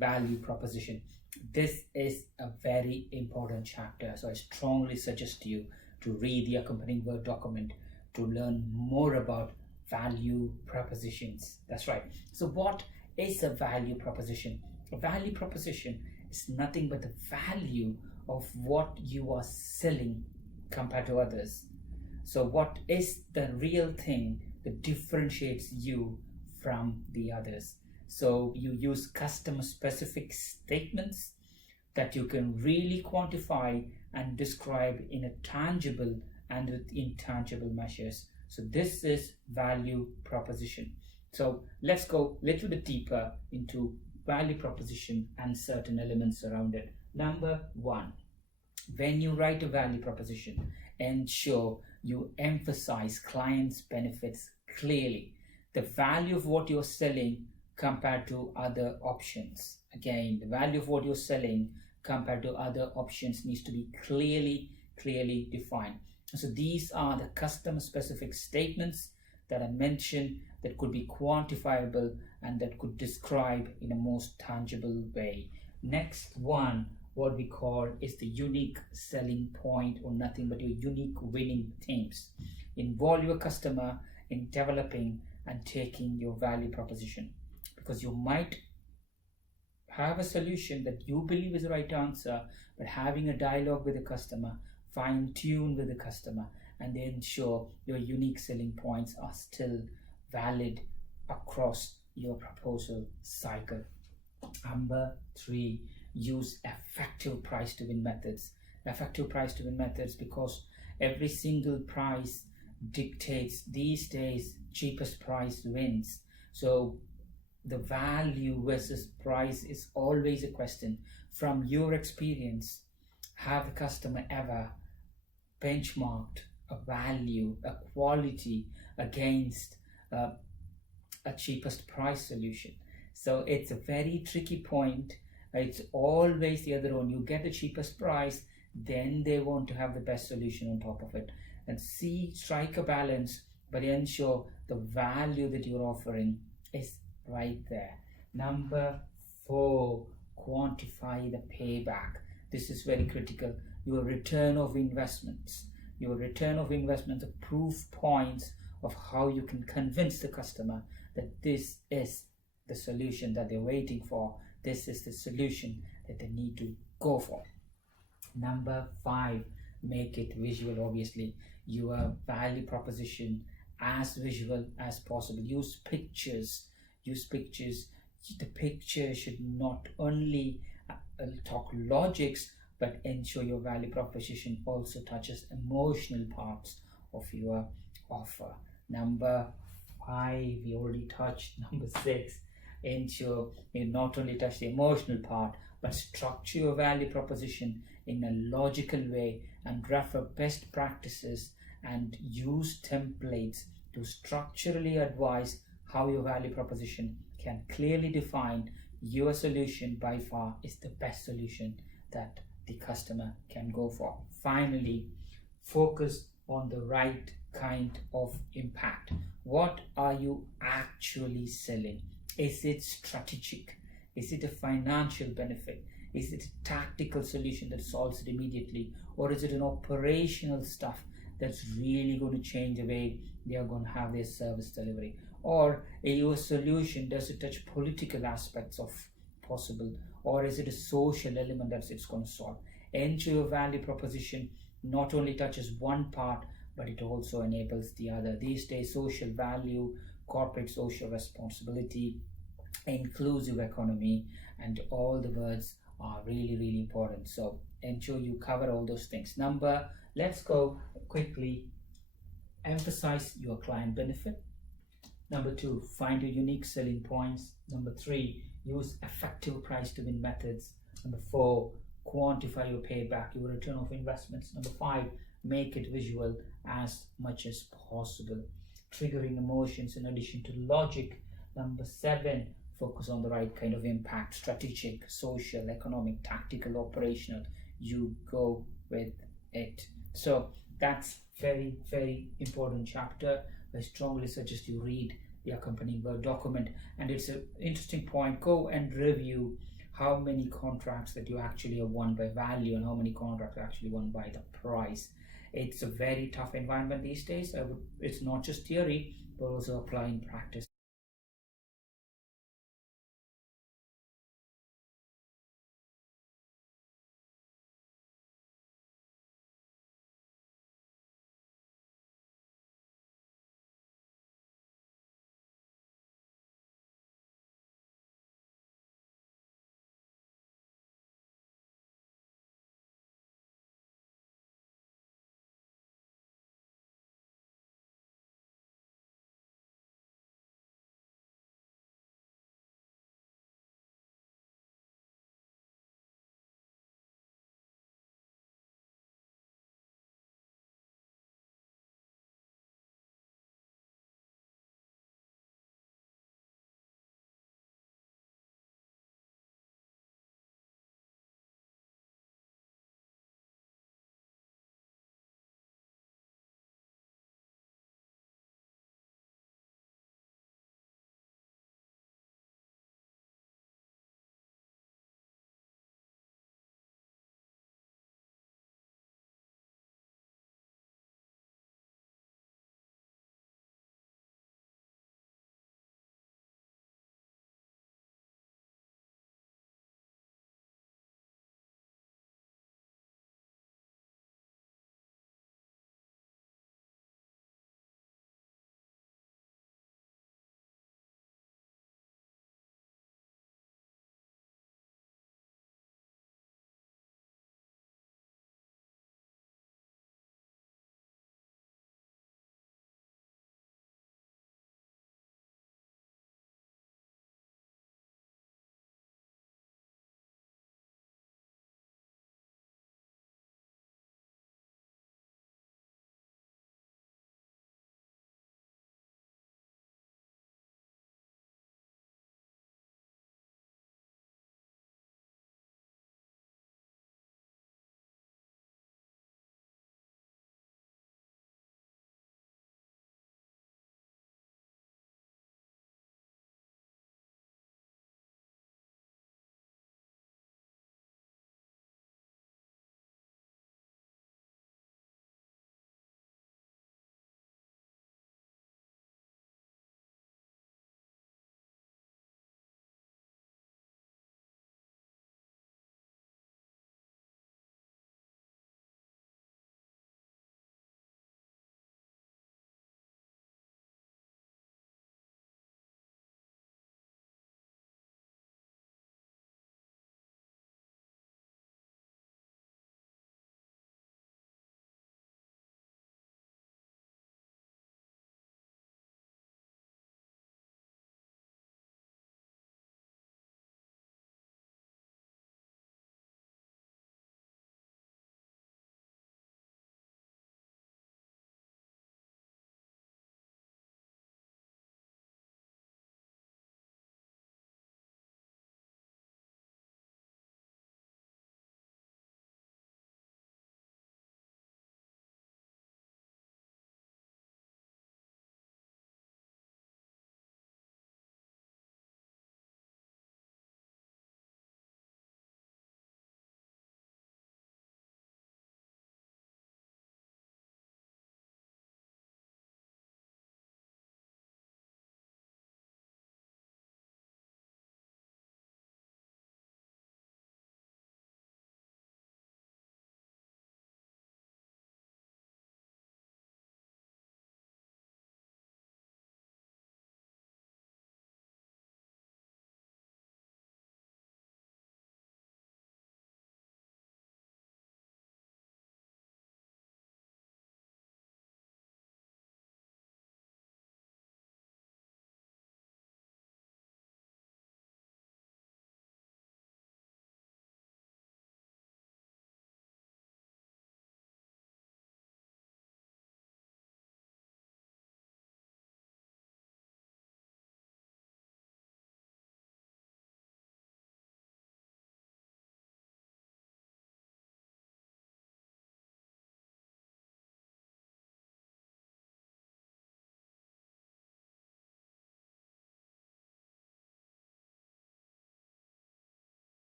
value proposition. This is a very important chapter, so I strongly suggest you to read the accompanying Word document to learn more about value propositions. That's right. So what is a value proposition? A value proposition is nothing but the value of what you are selling compared to others. So what is the real thing that differentiates you from the others? So you use customer specific statements that you can really quantify and describe in a tangible and with intangible measures. So this is value proposition. So let's go a little bit deeper into value proposition and certain elements around it. Number one, when you write a value proposition, ensure you emphasize clients' benefits clearly. The value of what you're selling compared to other options. Again, the value of what you're selling compared to other options needs to be clearly defined. So these are the customer specific statements that I mentioned that could be quantifiable and that could describe in a most tangible way. Next one, what we call is the unique selling point, or nothing but your unique winning themes. Involve your customer in developing and taking your value proposition, because you might have a solution that you believe is the right answer, but having a dialogue with the customer, fine tune with the customer, and then ensure your unique selling points are still valid across your proposal cycle. Number three, use effective price to win methods. Effective price to win methods, because every single price dictates these days cheapest price wins. So the value versus price is always a question. From your experience, have the customer ever benchmarked a value, a quality against a cheapest price solution? So it's a very tricky point. It's always the other one. You get the cheapest price, then they want to have the best solution on top of it. And strike a balance, but ensure the value that you're offering is right there. Number four, quantify the payback. This is very critical. Your return of investments. Your return of investments are proof points of how you can convince the customer that this is the solution that they're waiting for. This is the solution that they need to go for. Number five, make it visual. Obviously, your value proposition as visual as possible. Use pictures. The picture should not only talk logics, but ensure your value proposition also touches emotional parts of your offer. Number five, we already touched. Number six, ensure you not only touch the emotional part, but structure your value proposition in a logical way and refer best practices and use templates to structurally advise how your value proposition can clearly define your solution by far is the best solution that the customer can go for. Finally, focus on the right kind of impact. What are you actually selling? Is it strategic? Is it a financial benefit? Is it a tactical solution that solves it immediately? Or is it an operational stuff that's really going to change the way they are going to have their service delivery? Or your solution, does it touch political aspects of possible? Or is it a social element that it's going to solve? Ensure your value proposition not only touches one part, but it also enables the other. These days, social value, corporate social responsibility, inclusive economy, and all the words are really important. So ensure you cover all those things. Let's go quickly. Emphasize your client benefit. Number two, find your unique selling points. Number three, use effective price to win methods. Number four, quantify your payback, your return of investments. Number five, make it visual as much as possible, triggering emotions in addition to logic. Number seven, focus on the right kind of impact, strategic, social, economic, tactical, operational. You go with it. So that's very important chapter. I strongly suggest you read the accompanying Word document, and it's an interesting point. Go and review how many contracts that you actually are won by value and how many contracts are actually won by the price. It's a very tough environment these days. It's not just theory, but also applying practice.